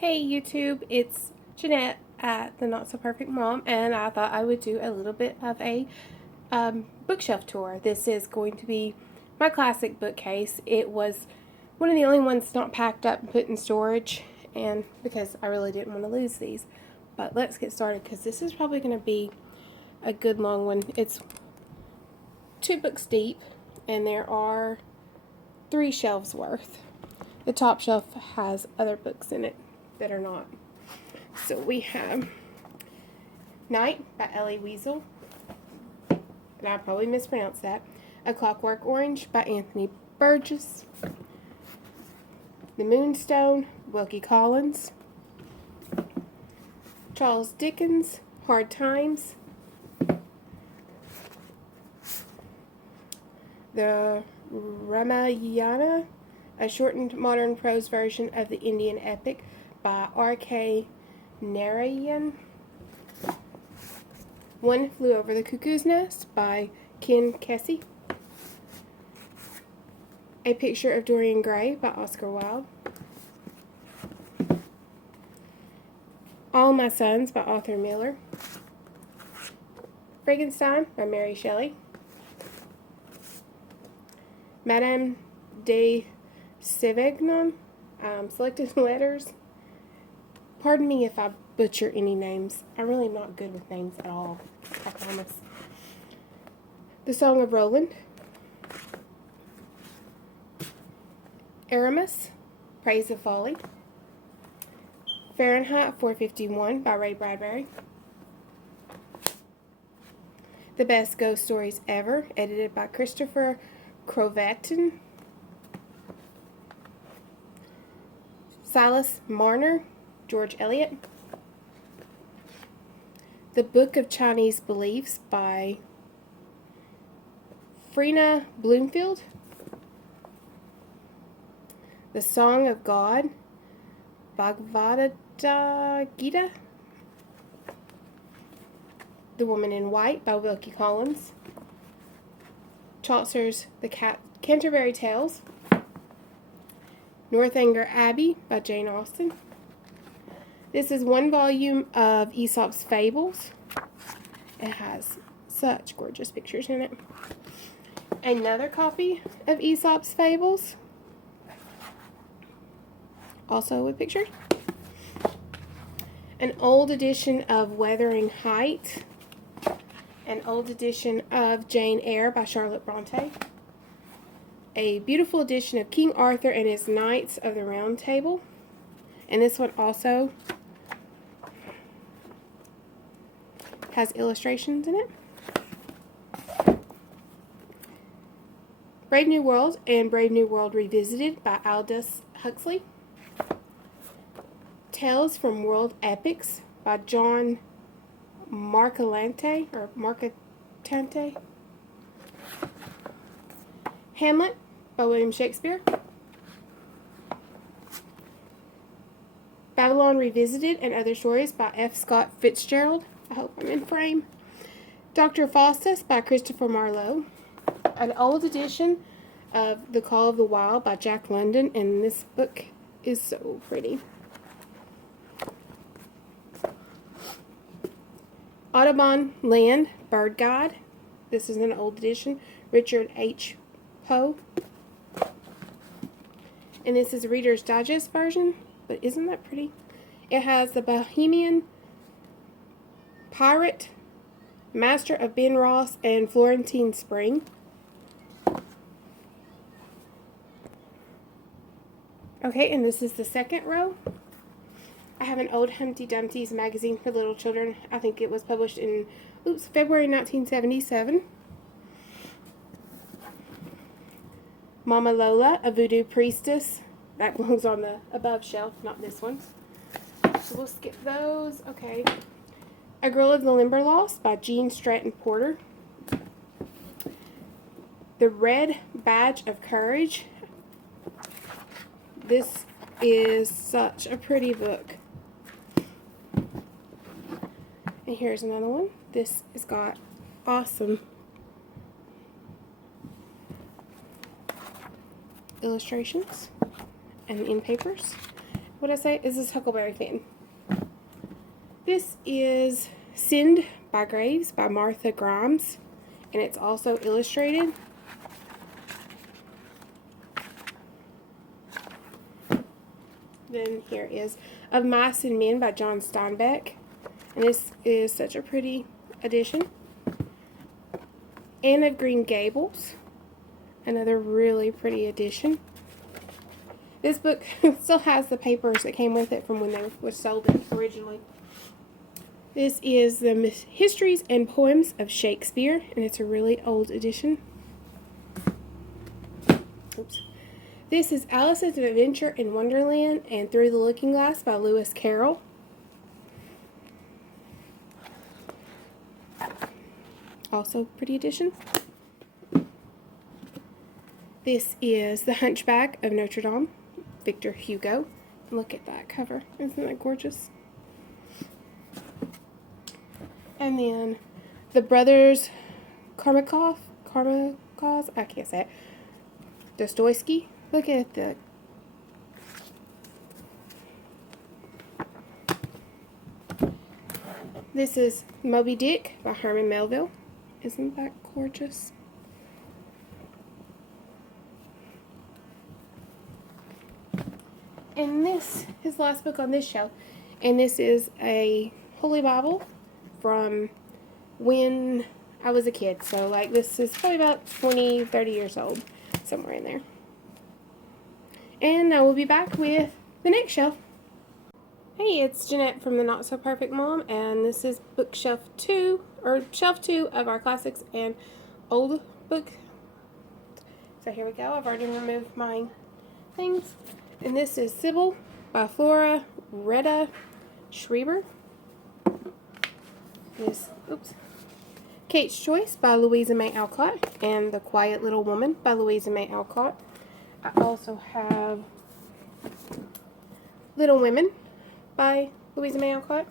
Hey YouTube, it's Jeanette at the Not So Perfect Mom, and I thought I would do a little bit of a bookshelf tour. This is going to be my classic bookcase. It was one of the only ones not packed up and put in storage, and because I really didn't want to lose these. But let's get started because this is probably going to be a good long one. It's 2 books deep, and there are 3 shelves worth. The top shelf has other books in it that are not. So we have Night by Ellie Weasel, and I probably mispronounced that. A Clockwork Orange by Anthony Burgess. The Moonstone, Wilkie Collins. Charles Dickens, Hard Times. The Ramayana, a shortened modern prose version of the Indian epic by R.K. Narayan. One Flew Over the Cuckoo's Nest by Ken Kesey. A Picture of Dorian Gray by Oscar Wilde. All My Sons by Arthur Miller. Frankenstein by Mary Shelley. Madame de Sévigné, Selected Letters. Pardon me if I butcher any names. I really am not good with names at all, I promise. The Song of Roland. Aramis, Praise of Folly. Fahrenheit 451 by Ray Bradbury. The Best Ghost Stories Ever, edited by Christopher Crovattin. Silas Marner, George Eliot. The Book of Chinese Beliefs by Frina Bloomfield. The Song of God, Bhagavad Gita. The Woman in White by Wilkie Collins. Chaucer's The Canterbury Tales. Northanger Abbey by Jane Austen. This is one volume of Aesop's Fables. It has such gorgeous pictures in it. Another copy of Aesop's Fables, also with pictures. An old edition of Wuthering Heights. An old edition of Jane Eyre by Charlotte Bronte. A beautiful edition of King Arthur and his Knights of the Round Table. And this one also has illustrations in it. Brave New World and Brave New World Revisited by Aldous Huxley. Tales from World Epics by John Marcalante or Marcatante. Hamlet by William Shakespeare. Babylon Revisited and Other Stories by F. Scott Fitzgerald. I hope I'm in frame. Dr. Faustus by Christopher Marlowe. An old edition of The Call of the Wild by Jack London, and this book is so pretty. Audubon Land, Bird Guide. This is an old edition. Richard H. Poe. And this is a Reader's Digest version, but isn't that pretty? It has the Bohemian Pirate, Master of Ben Ross, and Florentine Spring. Okay, and this is the second row. I have an old Humpty Dumpty's magazine for little children. I think it was published in, February 1977. Mama Lola, a Voodoo Priestess. That belongs on the above shelf, not this one. So we'll skip those. Okay. A Girl of the Limberlost by Jean Stratton Porter. The Red Badge of Courage. This is such a pretty book. And here's another one. This has got awesome illustrations and in papers. what I say? Is this Huckleberry Finn. This is Send by Graves by Martha Grimes, and it's also illustrated. Then here is Of Mice and Men by John Steinbeck, and this is such a pretty edition. Anne of Green Gables, another really pretty edition. This book still has the papers that came with it from when they were sold originally. This is the Histories and Poems of Shakespeare, and it's a really old edition. Oops. This is Alice's Adventure in Wonderland and Through the Looking Glass by Lewis Carroll. Also pretty edition. This is The Hunchback of Notre Dame, Victor Hugo. Look at that cover. Isn't that gorgeous? And then the Brothers Karamazov, I can't say it, Dostoevsky. Look at the This is Moby Dick by Herman Melville. Isn't that gorgeous? And this is the last book on this shelf, and this is a Holy Bible from when I was a kid. So like this is probably about 20, 30 years old, somewhere in there. And I will be back with the next shelf. Hey, it's Jeanette from the Not So Perfect Mom, and this is bookshelf 2, or shelf 2 of our classics and old book. So here we go. I've already removed my things. And this is Sybil by Flora Retta Schreiber. This, Kate's Choice by Louisa May Alcott, and The Quiet Little Woman by Louisa May Alcott. I also have Little Women by Louisa May Alcott.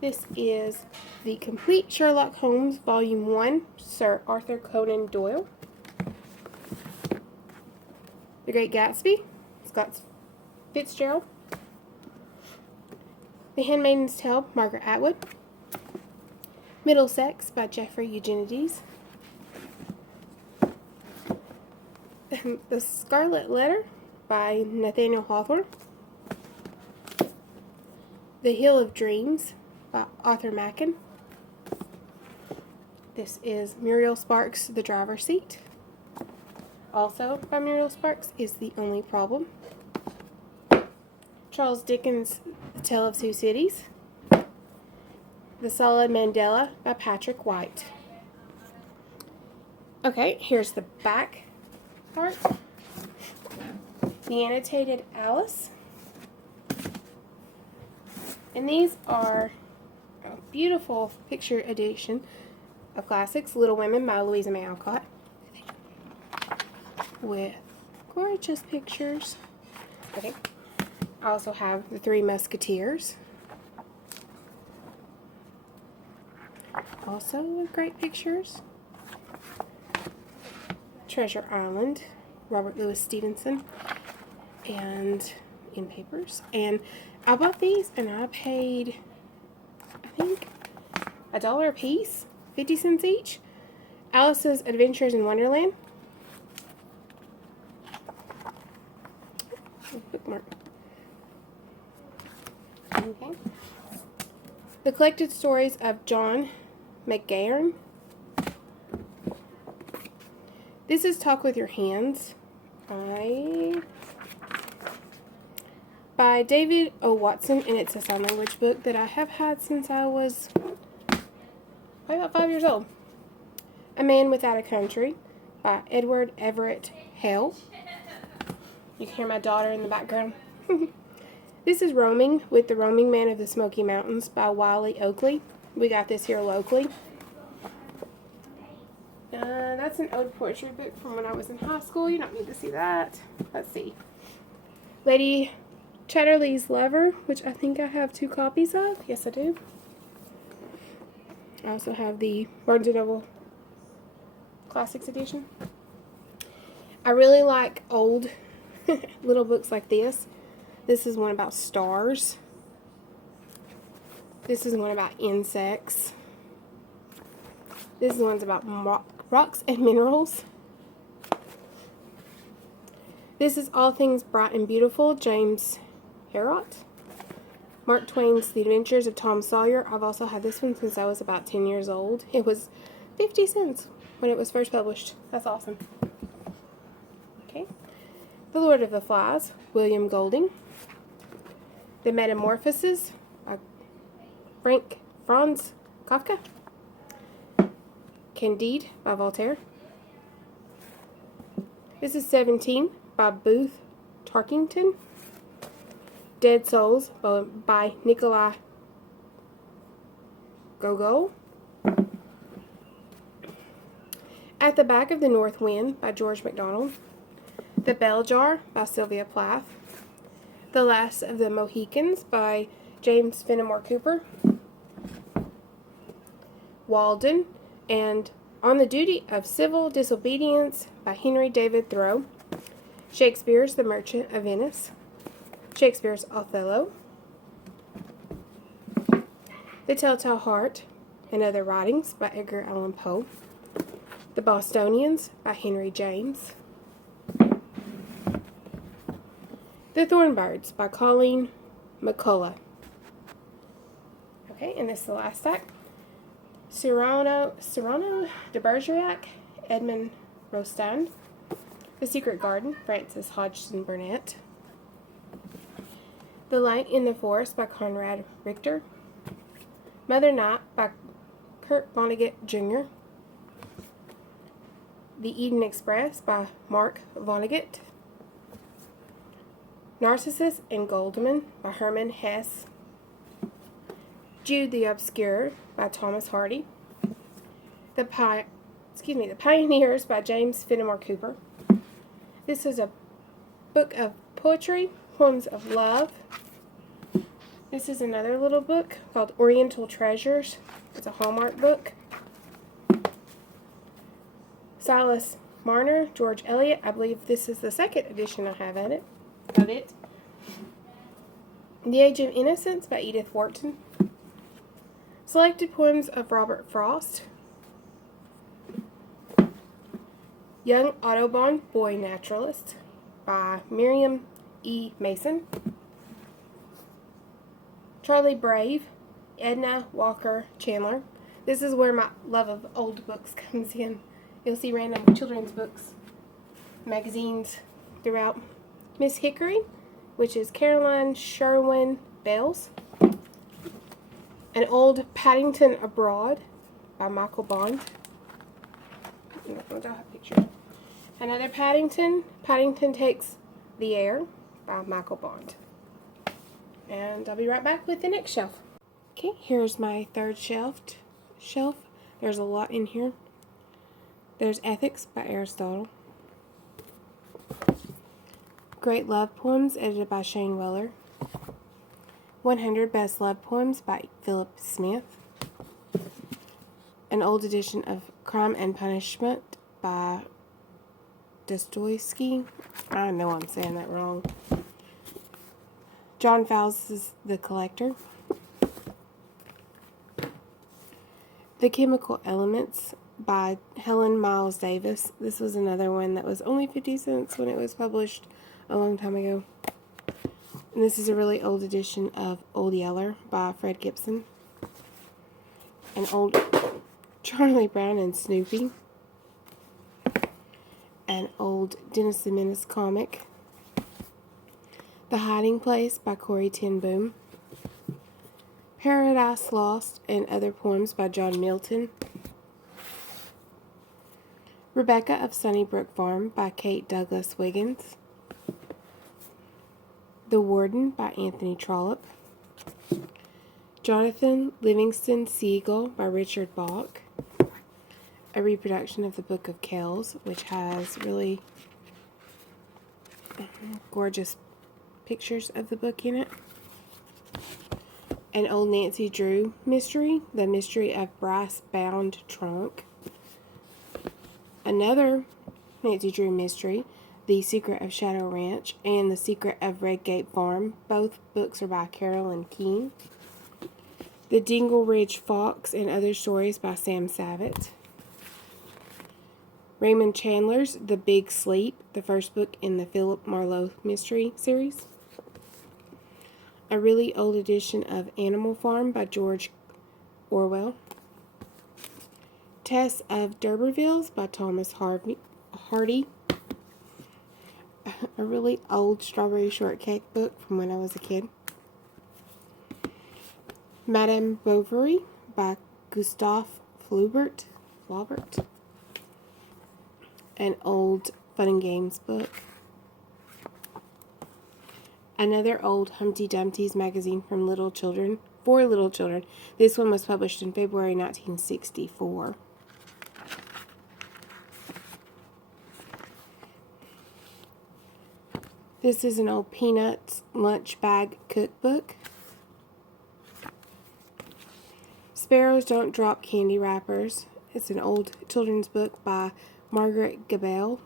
This is The Complete Sherlock Holmes Volume 1, Sir Arthur Conan Doyle. The Great Gatsby, Scott Fitzgerald. The Handmaid's Tale, Margaret Atwood. Middlesex by Geoffrey Eugenides. The Scarlet Letter by Nathaniel Hawthorne. The Hill of Dreams by Arthur Machen. This is Muriel Sparks' The Driver's Seat. Also by Muriel Sparks is The Only Problem. Charles Dickens' The Tale of Two Cities. The Solid Mandela by Patrick White. Okay, here's the back part. The Annotated Alice. And these are a beautiful picture edition of classics. Little Women by Louisa May Alcott, with gorgeous pictures. Okay. I also have The Three Musketeers. Also with great pictures. Treasure Island, Robert Louis Stevenson, and in papers. And I bought these and I paid, I think, $1 a piece, 50 cents each. Alice's Adventures in Wonderland. Bookmark. Okay. The Collected Stories of John McGahern. This is Talk with Your Hands by David O. Watson, and it's a sign language book that I have had since I was probably about 5 years old. A Man Without a Country by Edward Everett Hale. You can hear my daughter in the background. This is Roaming with the Roaming Man of the Smoky Mountains by Wiley Oakley. We got this here locally. That's an old poetry book from when I was in high school. You don't need to see that. Let's see. Lady Chatterley's Lover, which I think I have 2 copies of. Yes, I do. I also have the Barnes & Noble Classics edition. I really like old little books like this. This is one about stars. This is one about insects. This one's about rocks and minerals. This is All Things Bright and Beautiful, James Carroll. Mark Twain's The Adventures of Tom Sawyer. I've also had this one since I was about 10 years old. It was 50 cents when it was first published. That's awesome. Okay. The Lord of the Flies, William Golding. The Metamorphoses by Franz Kafka. Candide by Voltaire. This is 17 by Booth Tarkington. Dead Souls by Nikolai Gogol. At the Back of the North Wind by George MacDonald. The Bell Jar by Sylvia Plath. The Last of the Mohicans by James Fenimore Cooper. Walden and On the Duty of Civil Disobedience by Henry David Thoreau. Shakespeare's The Merchant of Venice. Shakespeare's Othello. The Telltale Heart and Other Writings by Edgar Allan Poe. The Bostonians by Henry James. The Thornbirds by Colleen McCullough. Okay, and this is the last stack. Cyrano de Bergerac, Edmund Rostand. The Secret Garden, Frances Hodgson Burnett. The Light in the Forest by Conrad Richter. Mother Night by Kurt Vonnegut Jr. The Eden Express by Mark Vonnegut. Narcissus and Goldman by Herman Hesse. Jude the Obscure by Thomas Hardy. The Pioneers by James Fenimore Cooper. This is a book of poetry, poems of love. This is another little book called Oriental Treasures. It's a Hallmark book. Silas Marner, George Eliot. I believe this is the second edition I have of it. The Age of Innocence by Edith Wharton. Selected poems of Robert Frost. Young Audubon, Boy Naturalist by Miriam E. Mason. Charlie Brave, Edna Walker Chandler. This is where my love of old books comes in. You'll see random children's books, magazines throughout. Miss Hickory, which is Caroline Sherwin Bells. An Old Paddington Abroad by Michael Bond. I'm not going to draw a picture. Another Paddington, Paddington Takes the Air by Michael Bond. And I'll be right back with the next shelf. Okay, here's my third shelf. There's a lot in here. There's Ethics by Aristotle. Great Love Poems, edited by Shane Weller. 100 Best Love Poems by Philip Smith. An old edition of Crime and Punishment by Dostoevsky. I know I'm saying that wrong. John Fowles' The Collector. The Chemical Elements by Helen Miles Davis. This was another one that was only 50 cents when it was published a long time ago. And this is a really old edition of Old Yeller by Fred Gibson. An old Charlie Brown and Snoopy. An old Dennis the Menace comic. The Hiding Place by Corrie ten Boom. Paradise Lost and Other Poems by John Milton. Rebecca of Sunnybrook Farm by Kate Douglas Wiggins. The Warden by Anthony Trollope. Jonathan Livingston Seagull by Richard Bach. A reproduction of the Book of Kells, which has really gorgeous pictures of the book in it. An old Nancy Drew mystery, The Mystery of Brass Bound Trunk. Another Nancy Drew mystery, The Secret of Shadow Ranch and The Secret of Redgate Farm. Both books are by Carroll and King. The Dingle Ridge Fox and Other Stories by Sam Savitt. Raymond Chandler's The Big Sleep, the first book in the Philip Marlowe mystery series. A really old edition of Animal Farm by George Orwell. Tess of D'Urbervilles by Thomas Hardy. A really old Strawberry Shortcake book from when I was a kid. Madame Bovary by Gustave Flaubert. An old Fun and Games book. Another old Humpty Dumpty's magazine from little children, for little children. This one was published in February 1964. This is an old Peanuts lunch bag cookbook. Sparrows Don't Drop Candy Wrappers. It's an old children's book by Margaret Gabel.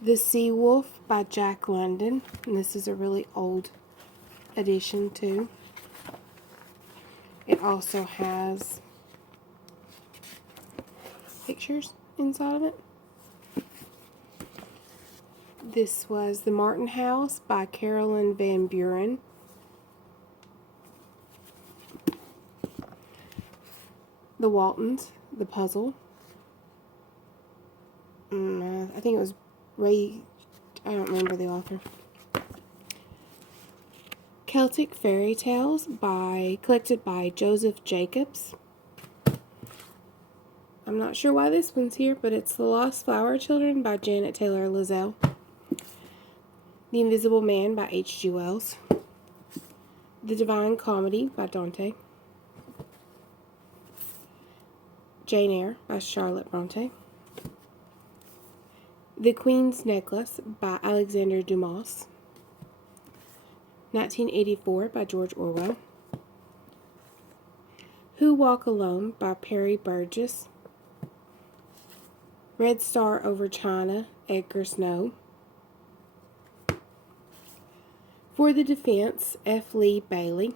The Sea Wolf by Jack London. And this is a really old edition too. It also has pictures inside of it. This was The Martin House by Carolyn Van Buren. The Waltons, The Puzzle. I think it was Ray, I don't remember the author. Celtic Fairy Tales collected by Joseph Jacobs. I'm not sure why this one's here, but it's The Lost Flower Children by Janet Taylor Lizelle. The Invisible Man by H.G. Wells. The Divine Comedy by Dante. Jane Eyre by Charlotte Bronte. The Queen's Necklace by Alexander Dumas. 1984 by George Orwell. Who Walk Alone by Perry Burgess. Red Star Over China, Edgar Snow. For the Defense, F. Lee Bailey.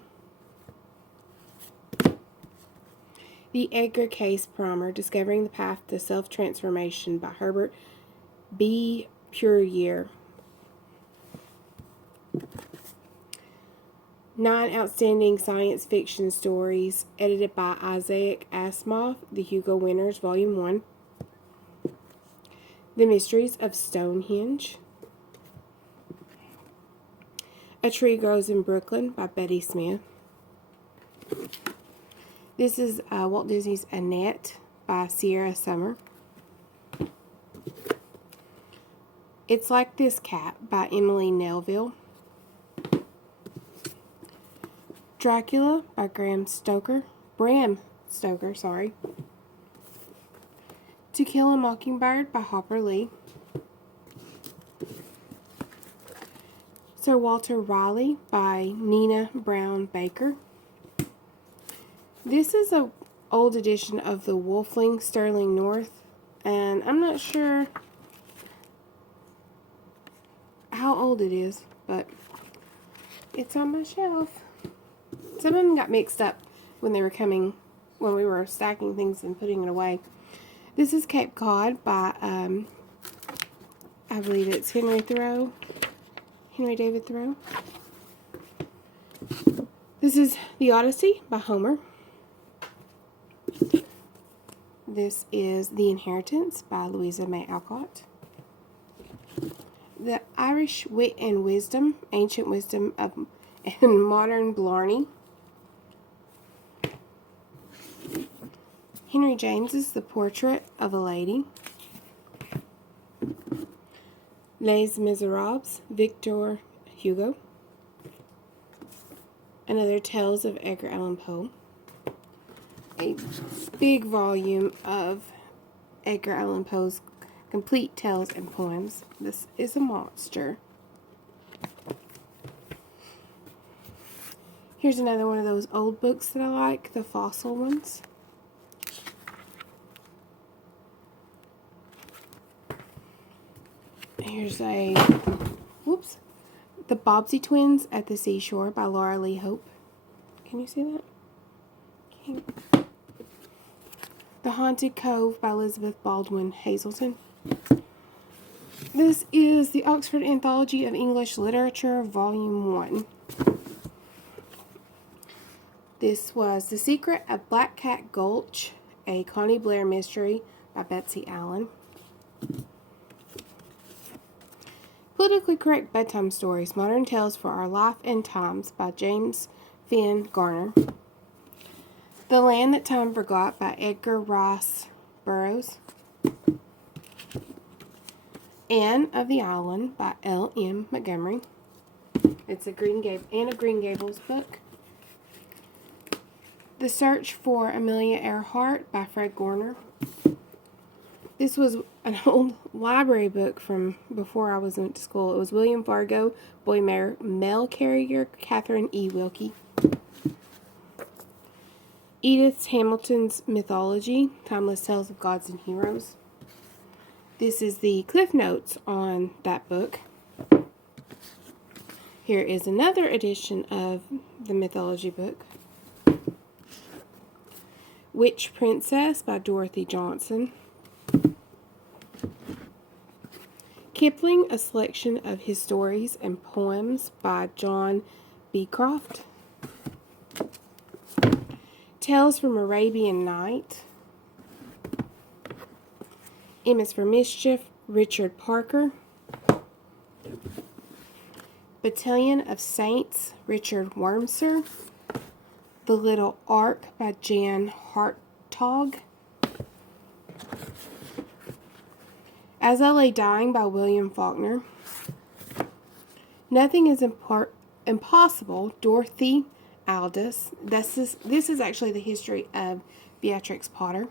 The Edgar Case Primer, Discovering the Path to Self-Transformation by Herbert B. Puryear. 9 Outstanding Science Fiction Stories, edited by Isaac Asimov, The Hugo Winners, Volume 1. The Mysteries of Stonehenge. A Tree Grows in Brooklyn by Betty Smith. This is Walt Disney's Annette by Sierra Summer. It's Like This Cat by Emily Nelville. Dracula by Bram Stoker, sorry. To Kill a Mockingbird by Harper Lee. Sir Walter Raleigh by Nina Brown Baker. This is an old edition of The Wolfling, Sterling North, and I'm not sure how old it is, but it's on my shelf. Some of them got mixed up when we were stacking things and putting it away. This is Cape Cod by, I believe it's Henry David Thoreau. This is The Odyssey by Homer. This is The Inheritance by Louisa May Alcott. The Irish Wit and Wisdom, Ancient Wisdom and Modern Blarney. Henry James's The Portrait of a Lady. Les Miserables, Victor Hugo. Another Tales of Edgar Allan Poe. A big volume of Edgar Allan Poe's complete tales and poems. This is a monster. Here's another one of those old books that I like, the fossil ones. Here's a, whoops, The Bobbsey Twins at the Seashore by Laura Lee Hope. Can you see that? Can't. The Haunted Cove by Elizabeth Baldwin Hazelton. This is the Oxford Anthology of English Literature, Volume 1. This was The Secret of Black Cat Gulch, a Connie Blair mystery by Betsy Allen. Politically Correct Bedtime Stories, Modern Tales for Our Life and Times by James Finn Garner. The Land That Time Forgot by Edgar Rice Burroughs. Anne of the Island by L.M. Montgomery. It's a Green Gables book. The Search for Amelia Earhart by Fred Gorner. This was an old library book from before I went to school. It was William Fargo, Boy Mail Carrier, Catherine E. Wilkie. Edith Hamilton's Mythology, Timeless Tales of Gods and Heroes. This is the Cliff Notes on that book. Here is another edition of the mythology book. Witch Princess by Dorothy Johnson. Kipling, a selection of his stories and poems by John Beecroft. Tales from Arabian Night. M is for Mischief, Richard Parker. Battalion of Saints, Richard Wormser. The Little Ark by Jan Hartog. As I Lay Dying by William Faulkner. Nothing is Impossible, Dorothy Aldous. This is actually the history of Beatrix Potter.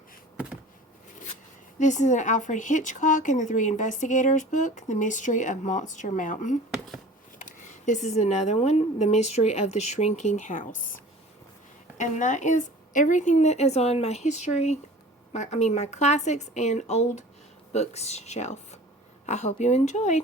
This is an Alfred Hitchcock and the Three Investigators book, The Mystery of Monster Mountain. This is another one, The Mystery of the Shrinking House. And that is everything that is on my history, my classics and old bookshelf. I hope you enjoyed.